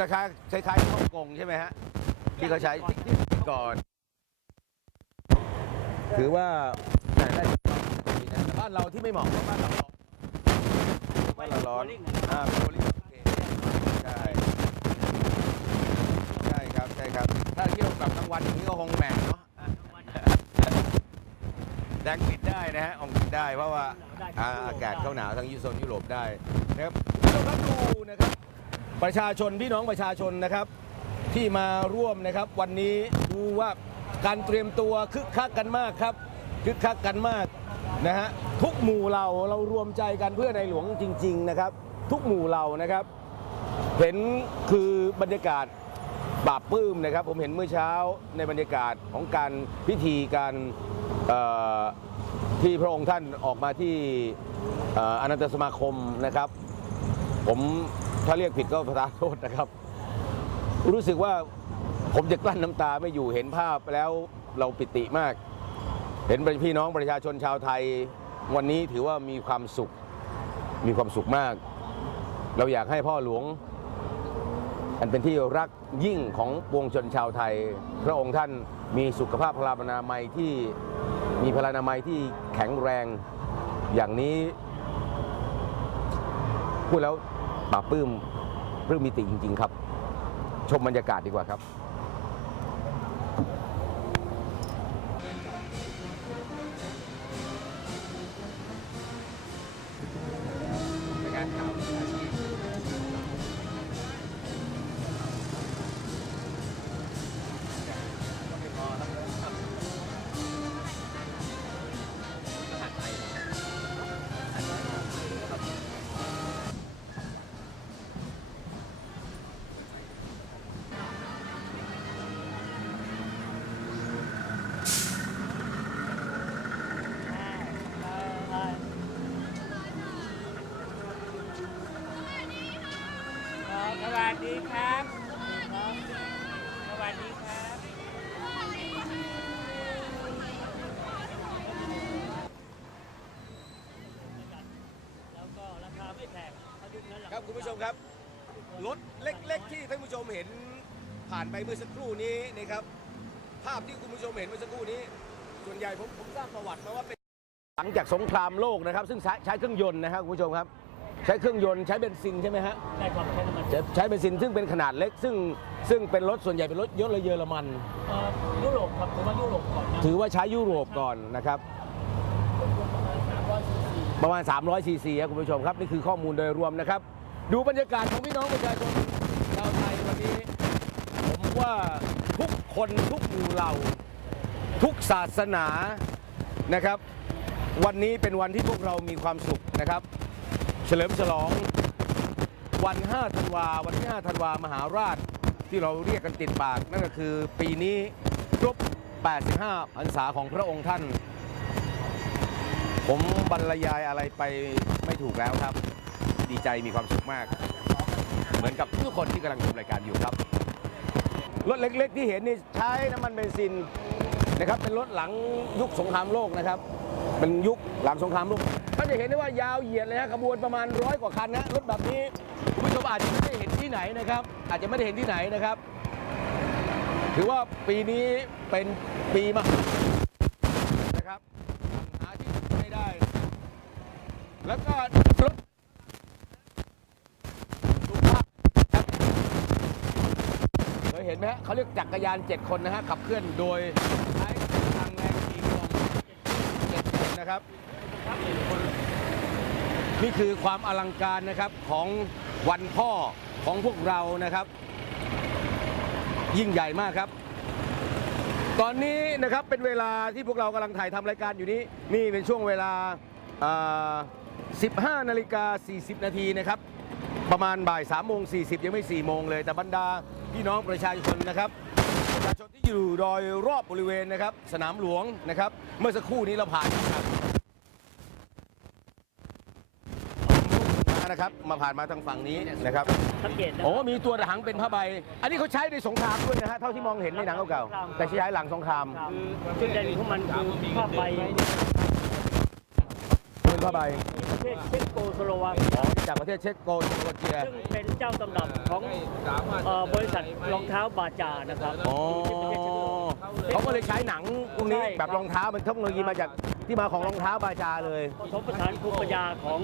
แบบเหมือนกับคล้ายคล้ายๆฮ่องกงใช่ไหมฮะที่เขาใช้ก่อน ถือว่าแต่ได้ดีนะแต่บ้านเราที่ไม่เหมาะเพราะบ้านเราร้อนบ้านเราร้อนอ่านโบลิ่งโอเคใช่ใช่ครับใช่ครับ ถ้าเที่ยวกลับกลางวันอย่างนี้ก็คงแหม่งเนาะแดงปิดได้นะฮะอองปิดได้เพราะว่าอากาศเข้าหนาวทางยุโซนยุโรปได้นะครับคุณผู้ชมครับดูนะครับ ประชาชนพี่น้องประชาชนนะครับ ที่มาร่วมนะครับ วันนี้ดูว่าการเตรียมตัวคึกคักกันมากครับคึกคักกันมากนะฮะทุกหมู่เราเรารวมใจกันเพื่อในหลวงจริง ๆนะครับ ทุกหมู่เรานะครับ เห็นคือบรรยากาศปราบปลื้มนะครับ ผมเห็นเมื่อเช้าในบรรยากาศของการพิธีการที่พระองค์ท่านออกมาที่อออนันตสมาคมนะครับ ผม ถ้าเรียกผิดก็ประทานโทษนะครับ รู้สึกว่าผมจะกลั้นน้ำตาไม่อยู่เห็นภาพแล้วเราปิติมาก เห็นพี่น้องประชาชนชาวไทย วันนี้ถือว่ามีความสุข มีความสุขมาก เราอยากให้พ่อหลวง อันเป็นที่รักยิ่งของปวงชนชาวไทย พระองค์ท่านมีสุขภาพพลานามัยที่มีพลานามัยที่แข็งแรงอย่างนี้พูดแล้ว ปลาบปลื้มปลื้มมิติจริง ๆ ครับ ชมบรรยากาศดีกว่าครับ ผู้ชมครับรถเล็ก ๆ ที่ท่านผู้ชมเห็นผ่านไปเมื่อสักครู่นี้นะครับ ภาพที่คุณผู้ชมเห็นเมื่อสักครู่นี้ ส่วนใหญ่ผมผมทราบประวัติมาว่าเป็นหลังจากสงครามโลกนะครับ ซึ่งใช้ใช้เครื่องยนต์นะครับคุณผู้ชมครับ ใช้เครื่องยนต์ใช้เบนซินใช่ไหมฮะได้ความใช้น้ำมันจะใช้เบนซินซึ่งเป็นขนาดเล็ก ซึ่งซึ่งเป็นรถส่วนใหญ่เป็นรถยนต์เยอรมัน เอ่อยุโรปครับถือว่ายุโรปก่อนนะถือว่าใช้ยุโรปก่อนนะครับ ประมาณ 300 ซีซีครับคุณผู้ชมครับ นี่คือข้อมูลโดยรวมนะครับ ดูบรรยากาศของพี่น้องประชาชนชาวไทยวันนี้ ผมว่าทุกคนทุกหมู่เหล่า ทุกศาสนานะครับ วันนี้เป็นวันที่พวกเรามีความสุขนะครับ เฉลิมฉลองวัน 5 ธันวา วันที่ 5 ธันวามหาราชที่เราเรียกกันติดปาก นั่นก็คือปีนี้ครบ 85พรรษาของพระองค์ท่าน ผมบรรยายอะไรไปไม่ถูกแล้วครับ ดีใจมีความสุขมาก เหมือนกับทุกคนที่กำลังชมรายการอยู่ครับ รถเล็กๆที่เห็นนี่ใช้น้ำมันเบนซินนะครับเป็นรถหลังยุคสงครามโลกนะครับ เป็นยุคหลังสงครามโลกก็จะเห็นได้ว่ายาวเหยียดเลยฮะขบวนประมาณร้อยกว่าคันนะรถแบบนี้คุณผู้ชมอาจจะไม่ได้เห็นที่ไหนนะครับ อาจจะไม่ได้เห็นที่ไหนนะครับ ถือว่าปีนี้เป็นปีมหานะครับหาที่ไม่ได้ แล้วก็รถดูภาพครับเคยเห็นไหม ฮะเขาเรียกจักรยาน 7 คนนะฮะขับเคลื่อนโดยใช้ทางแรงขี่กองเจ็ดคนนะครับ นี่คือความอลังการนะครับของวันพ่อของพวกเรานะครับ ยิ่งใหญ่มากครับ ตอนนี้นะครับเป็นเวลาที่พวกเรากำลังถ่ายทำรายการอยู่นี้นี่เป็นช่วงเวลา15นาฬิกา40 นาทีนะครับ ประมาณบ่าย3โมง40 ยังไม่ 4 โมงเลย แต่บรรดา พี่น้องประชาชนนะครับประชาชนที่อยู่โดยรอบบริเวณนะครับ สนามหลวงนะครับ เมื่อสักครู่นี้เราผ่านครับนะครับมาผ่านมาทางฝั่งนี้นะครับสังเกตนะโอ้มีตัวถังเป็นผ้าใบ อันนี้เขาใช้ในสงครามด้วยนะฮะเท่าที่มองเห็นในหนังเก่าๆแต่ใช้หลังสงครามคือจุดเด่นของมันคือผ้าใบเป็น ผ้าใบประเทศเช็กโกสโลวาอ๋อจากประเทศเช็กโกสโลวาเกีย ซึ่งเป็นเจ้าตำรับของเอ่อบริษัทรองเท้าบาจานะครับอ๋อที่ประเทศเช็กโก เขาก็เลยใช้หนังพวกนี้ใช่แบบรองเท้ามันเทคโนโลยีมาจากที่มาของรองเท้าบาจาเลย ผสมผสานภูมิปัญญาของ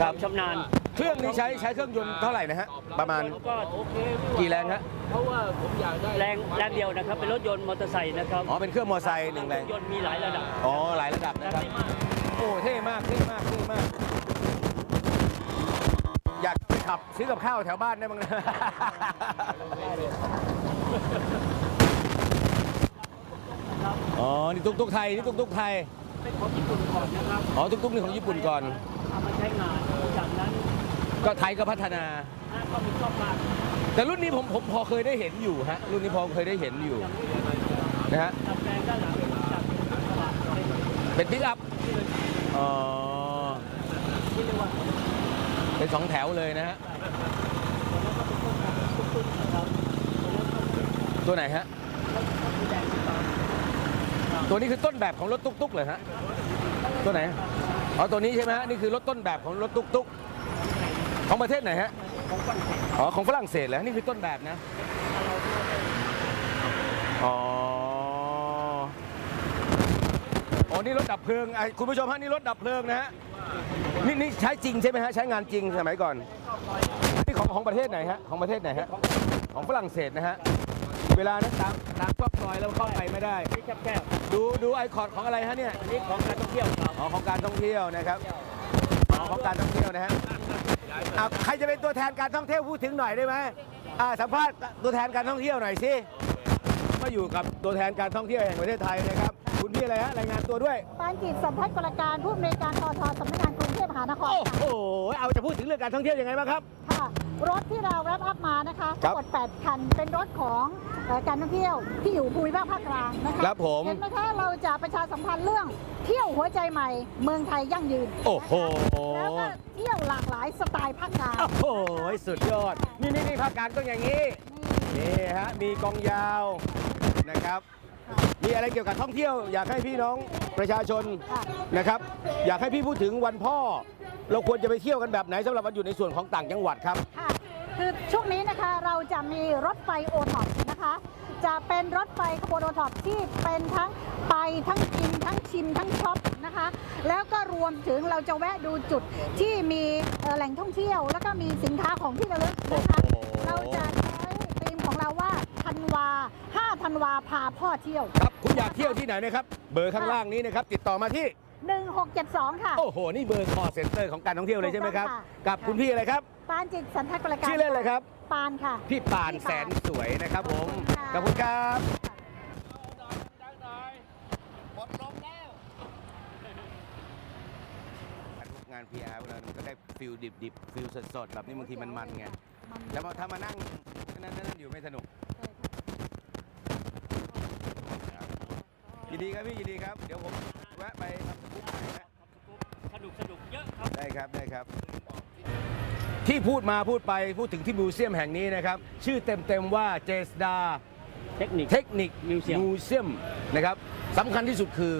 ครับ ชำนาญเครื่องนี้ใช้ใช้เครื่องยนต์เท่าไหร่นะฮะ ประมาณก็กี่แรงฮะแรงแรงเดียวนะครับ เป็นรถยนต์มอเตอร์ไซค์นะครับอ๋อ เป็นเครื่องมอเตอร์ไซค์หนึ่งแรง ยนต์มีหลายระดับอ๋อ หลายระดับนะครับ โอ้เท่มากเท่มากเท่มาก อยากไปขับซื้อกับข้าวแถวบ้านได้บ้างนะ อ๋อ นี่ตุ๊กตุ๊กไทย นี่ตุ๊กตุ๊กไทย เป็นของญี่ปุ่นก่อนนะครับอ๋อ ตุ๊กตุ๊กนี่ของญี่ปุ่นก่อน เอามาใช้งานจากนั้นก็ไทยก็พัฒนานะก็มีชอบมากแต่รุ่นนี้ผมผมพอเคยได้เห็นอยู่ฮะ รุ่นนี้พอเคยได้เห็นอยู่ อย่างนี้นะฮะ ตัดแปลงด้านหลังจากตลาด เป็นพิกอัพอ๋อเป็นสองแถวเลยนะฮะตัวไหนฮะตัวนี้คือต้นแบบของรถตุ๊กๆเลยฮะตัวไหนอ๋อตัวนี้ใช่ไหมฮะนี่คือรถต้นแบบของรถตุ๊กๆของประเทศไหนฮะของฝรั่งเศสอ๋อของฝรั่งเศสเหรอนี่คือต้นแบบนะอ๋อ อ๋อนี่รถดับเพลิงไอ้คุณผู้ชมฮะนี่รถดับเพลิงนะฮะนี่นี่ใช้จริงใช่ไหมฮะใช้งานจริงสมัยก่อนนี่ของของประเทศไหนฮะของประเทศไหนฮะของฝรั่งเศสนะฮะเวลานั้นตามตามซอกซอยแล้วเข้าไปไม่ได้นี่แคบดูดูไอคอดของอะไรฮะเนี่ยๆอันนี้ของการท่องเที่ยวครับอ๋อของการท่องเที่ยวนะครับอ๋อของการท่องเที่ยวนะฮะอะใครจะเป็นตัวแทนการท่องเที่ยวพูดถึงหน่อยได้ไหมอ่าสัมภาษณ์ตัวแทนการท่องเที่ยวหน่อยสิมาอยู่กับตัวแทนการท่องเที่ยวแห่งประเทศไทยนะครับคุณพี่ อะไรฮะรายงานตัวด้วย ปานจิตสัมพัฒน์กลการผู้อำนวยการกทสำนักงานกรุงเทพมหานครโอ้โห เอาจะพูดถึงเรื่องการท่องเที่ยวยังไงบ้างครับ ค่ะ รถที่เรารับอัพมานะคะครัทั้บงหมด8คัน เป็นรถของเอ่อการท่องเที่ยวที่อยู่ภูมิภาคภาคกลางนะคะครับผม เห็นไหมคะเราจะประชาสัมพันธ์เรื่องเที่ยวหัวใจใหม่เมืองไทยยั่งยืนโอ้โห แล้วก็เที่ยวหลากหลายสไตล์ภาคกลางโอ้โห สุดยอด นี่นี่นี่ภาคกลางต้องอย่างนี้ นี่ฮะ มีกองยาวนะครับ มีอะไรเกี่ยวกับท่องเที่ยว อยากให้พี่น้องประชาชนค่ะนะครับ อยากให้พี่พูดถึงวันพ่อ เราควรจะไปเที่ยวกันแบบไหนสำหรับวันอยู่ในส่วนของต่างจังหวัดครับ ค่ะคือช่วงนี้นะคะเราจะมีรถไฟโอท็อปนะคะ จะเป็นรถไฟขบวนโอท็อปที่เป็นทั้งไปทั้งกินทั้งชิมทั้งช็อปนะคะ แล้วก็รวมถึงเราจะแวะดูจุดที่มีเอ่อแหล่งท่องเที่ยว แล้วก็มีสินค้าของที่ระลึกนะคะโอ้โหเราจะใช้ธีมของเราว่าธันวา5ธั นวาพาพ่อเที่ยว ครับ คุณอยากเที่ยวที่ไหนนะครับ เบอร์ข้างล่างนี้นะครับ ติดต่อมาที่ 1672 ค่ะ โอ้โห นี่เบอร์คอเซ็นเตอร์ของการท่องเที่ยวเลยใช่ไหมครับ ถูกต้องค่ะ กับคุณพี่อะไรครับ ปานจิตสันทักกลการชื่อเล่นเลยครับ ปานค่ะพี่ปานแสนสวยนะครับผม ขขออบบคุคุณณคค่ะ รับ งาน PR เวลามันก็ได้ฟิลดิบๆฟิลสดๆแบบนี้บางทีมันมันไงแต่พอถ้ามานั่งนั่นนั่นอยู่ไม่สนุก ยิน ดีครับพี่ยินดีครับ เดี๋ยวผมแวะไปทำสกุ๊ปให้นะสนุกสนุกเยอะครับได้ครับได้ครับ ที่พูดมาพูดไปพูดถึงที่มิวเซียมแห่งนี้นะครับ ชื่อเต็มๆว่าเจสดาเทคนิคเทคนิคมิวเซียมเซียมนะครับสำคัญที่สุดคือ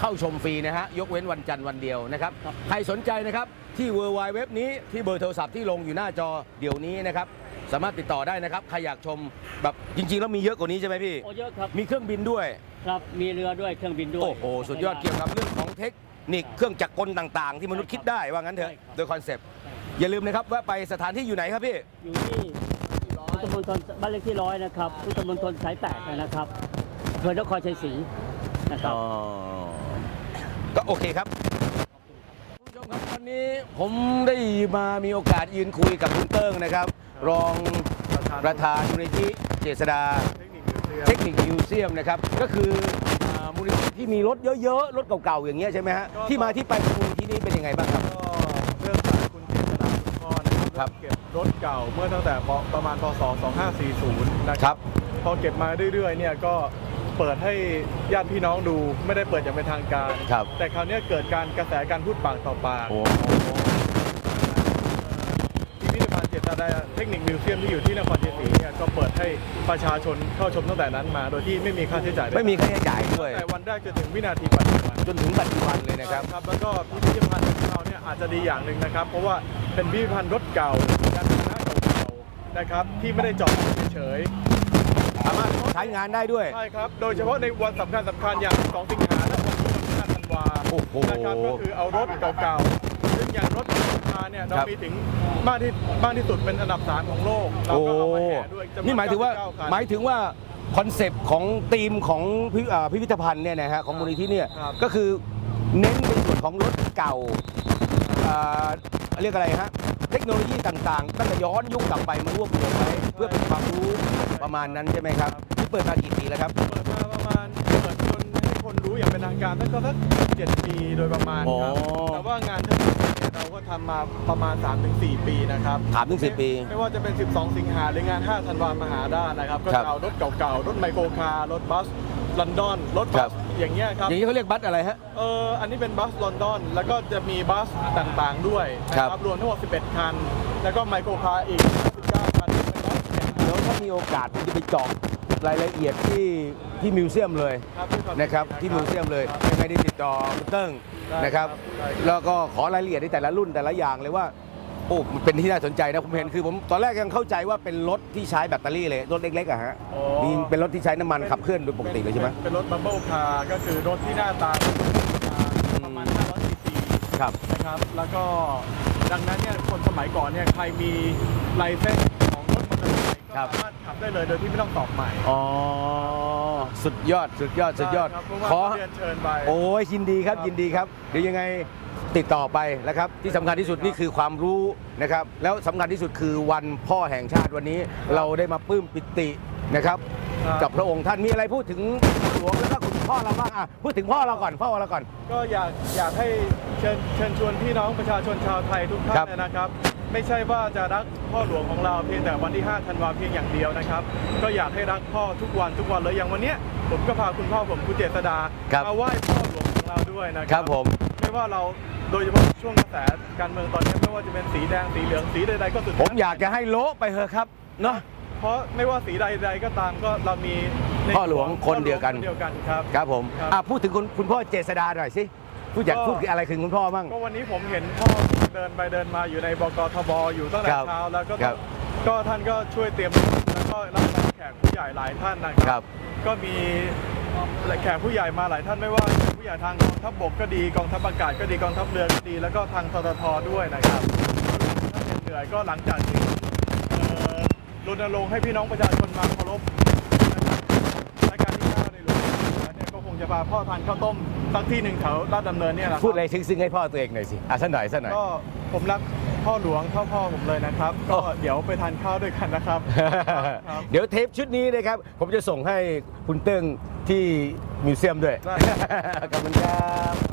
เข้าชมฟรีนะฮะ ยกเว้นวันจันทร์วันเดียวนะครับ ใครสนใจนะครับที่ w w w เว็บนี้ที่เบอร์โทรศัพท์ที่ลงอยู่หน้าจอเดี๋ยวนี้นะครับ สามารถติดต่อได้นะครับใครอยากชมแบบจริงๆแล้วมีเยอะกว่านี้ใช่ไหมพี่ โอ้เยอะครับมีเครื่องบินด้วย ครับมีเรือด้วยเครื่องบินด้วย โอ้โหสุดยอดเกี่ยวกับเรื่องของเทคนิคเครื่องจักรกลต่างๆ ที่มนุษย์คิดได้ว่างั้นเถอะใช่ครับ โดยคอนเซปต์อย่าลืมนะครับว่าไปสถานที่อยู่ไหนครับพี่ อยู่ที่พุทธมณฑลบ้านเลขที่ร้อยนะครับพุทธมณฑลสายแปดนะครับอำเภอนครชัยศรีนะครับ ก็โอเคครับคุณผู้ชมครับวันนี้ผมได้มามีโอกาสยืนคุยกับคุณเติ้งนะครับ รองประธานมูลนิธิเจษดาเทคนิคมิวเซียมนะครับ ก็คืออ่ามูลนิธิที่มีรถเยอะๆ รถเก่าๆ อย่างเงี้ยใช่ไหมฮะก็ที่มาที่ไปของมูลนิธินี้เป็นยังไงบ้างครับ ก็เรื่องจากคุณเจษฎาคุณพ่อนะครับครับ เก็บรถเก่าเมื่อตั้งแต่ปประมาณพศ 2540 นะคครัรับพอเก็บมาเรื่อยๆ เนี่ยก็เปิดให้ญาติพี่น้องดูไม่ได้เปิดอย่างเป็นทางการ ครับ แต่คราวเนี้ยเกิดการกระแสการพูดปากต่อปาก โอ้พิพิธภัณฑ์เจษฎาเทคนิคมิวเซียมที่อยู่ที่นครชัยศรีเนี่ยก็เปิดให้ประชาชนเข้าชมตั้งแต่นั้นมา โดยที่ไม่มีค่าใช้จ่ายไม่มีค่าใช้จ่ายด้วยแต่วันแรกจนถึงวินาทีปัจจุบัน จนถึงปัจจุบันเลยนะครับ ครับแล้วก็พิพิธภัณฑ์ของเราเนี่ยอาจจะดีอย่างหนึ่งนะครับ เพราะว่าเป็นพิพิธภัณฑ์รถเก่ายานพาหนะเก่าๆนะครับที่ไม่ได้จอดเฉยๆสามารถใช้งานได้ด้วย ใช่ครับ โดยเฉพาะในวันสำคัญสำคัญอย่าง 2 สิงหาและวันที่15ธันวาโอ้โห นะครับก็คือเอารถเก่าๆซึ่ง อย่างรถมาเนี่ยเราครับมีถึงมากที่มากที่สุดเป็นอันดับสามของโลกเราโอ้ก็เอามาแห่ด้วยจำวนี่หมายถึงว่า99คัน หมายถึงว่าคอนเซปต์ของธีมของพิอ่าพิพิธภัณฑ์เนี่ยนะฮะของมูลนิธิเนี่ยครับ ก็คือเน้นในส่วนของรถเก่าอ่าเรียกอะไรฮะเทคโนโลยีต่างๆตั้งแต่ย้อนยุคกลับไปมารวบรวมไว้เพื่อเป็นความรู้ประมาณนั้นใช่ไหมครับที่เปิดมากี่ปีแล้วครับเปิดมาประมาณเปิดจนให้คนรู้อย่างเป็นทางการตั้งแต่สักเจ็ดปีโดยประมาณครับอ๋อแต่ว่างานทั้งหมด เนี่ยเราก็ทำมาประมาณ 3-4 ปีนะครับถามถึงสิปี ไม่ว่าจะเป็น 12 สิงหาหรืองาน 5 ธันวามหาด้านนะครับ ก็ครับ จะเอารถเก่าๆ รถไมโครคาร์รถบัสลอนดอน รถครับับสอย่างเงี้ยครับ อย่างนี้เขาเรียกบัตรอะไรฮะ เอออันนี้เป็นบัสลอนดอน แล้วก็จะมีบัสต่างๆด้วยนะคครัรับ บรวมทั้งหมด 11 คัน แล้วก็ไมโครคาร์อีก 19 คันเป็นบัส11คันเดี๋ยวถ้ามีโอกาสผมจะไปเจาะ รายละเอียดที่ที่มิวเซียมเลยครับที่นะครับที่มิวเซียมเลยครับยังไงได้ติดต่อคุณเติ้งได้นะครับได้ครับ แล้วก็ขอรายละเอียดในแต่ละรุ่นแต่ละอย่างเลยว่าโอ้มันเป็นที่น่าสนใจนะผมเห็นคือผมตอนแรกยังเข้าใจว่าเป็นรถที่ใช้แบตเตอรี่เลยรถเล็กๆอะฮะอ๋อมีเป็นรถที่ใช้น้ำมันขับเคลื่อนโดยปกติเลยใช่ไหมเป็นเป็นรถบัมเบิลคาร์ก็คือรถที่หน้าตาเป็นรถบัมเบิลคาร์ประมาณ500ซีซีครับนะครับ แล้วก็ดังนั้นเนี่ยคนสมัยก่อนเนี่ยใครมีไลเซนส์ของรถมอเตอร์ไซค์ครัก็บสามารถขับ ได้เลยโดยที่ไม่ต้องสอบใหม่ อ๋อ สุดยอดสุดยอดสุดยอดใช่ครับเพราะว่าขอเรียนเชิญไป โอ้ยยินดีครับครับยินดีครับ เดี๋ยวยังไงติดต่อไปนะครับ ที่สำคัญที่สุดนี่คือความรู้นะครับ แล้วสำคัญที่สุดคือวันพ่อแห่งชาติวันนี้ เราได้มาปลื้มปิตินะครับ ครับ กับพระองค์ท่านมีอะไรพูดถึงหลวงแล้วก็คุณพ่อเราบ้างอะพูดถึงพ่อเราก่อนพ่อเราก่อน ก็อยากอยากให้เชิญเชิญชวนพี่น้องประชาชนชาวไทยทุกท่าครับนเลยนะครับ ไม่ใช่ว่าจะรักพ่อหลวงของเราเพียงแต่วันที่ 5 ธันวาเพียงอย่างเดียวนะครับ ก็อยากให้รักพ่อทุกวันทุกวันเลยอย่างวันเนี้ยผมก็พาคุณพ่อผมคุณเจษดาครับมาไหว้พ่อหลวงของเราด้วยนะคครัรับผม ไม่ว่าเราโดยเฉพาะช่วงกระแสการเมืองตอนนี้ไม่ว่าจะเป็นสีแดงสีเหลืองสีใดๆก็สุดผมอยากจะให้โละไปเถอะครับเนาะ เพราะไม่ว่าสีใดๆก็ตามก็เรามีในพ่อหลวงคนเดียวกัน พ่อหลงคนเดียวกันครับ ครับผมครับ อะพูดถึงคุณคุณพ่อเจษดาหน่อยสิพูดอยากก็พูดอะไรถึงคุณพ่อบ้าง ก็วันนี้ผมเห็นพ่อ เดินไปเดินมาอยู่ในบกทบอยู่ตั้งแต่ครับเช้าแล้วก็ครับก็ท่านก็ช่วยเตรียมแล้วก็รับแขกผู้ใหญ่หลายท่านนะคครัรับ ก็มีแขกผู้ใหญ่มาหลายท่านไม่ว่าผู้ใหญ่ทางกองทัพบกก็ดีกองทัพอากาศก็ดีกองทัพเรือก็ดี แล้วก็ทางทททด้วยนะครับท่านเหนื่อยก็หลังจากที่เอ่อรณรงค์ให้พี่น้องประชาชนมาเคารพ พาพ่อทานข้าวต้มสักที่หนึ่งแถวลาดดำเนินเนี่ยแหละครับพูดอะไรซึ้งๆให้พ่อตัวเองหน่อยสิอะสักหน่อยสักหน่อย ก็ผมรักพ่อหลวงเท่าพ่อผมเลยนะครับ ก็เดี๋ยวไปทานข้าวด้วยกันนะครับ ครับ เดี๋ยวเทปชุดนี้นะครับ ผมจะส่งให้คุณเติ้งที่มิวเซียมด้วยได้ขอบคุณครับ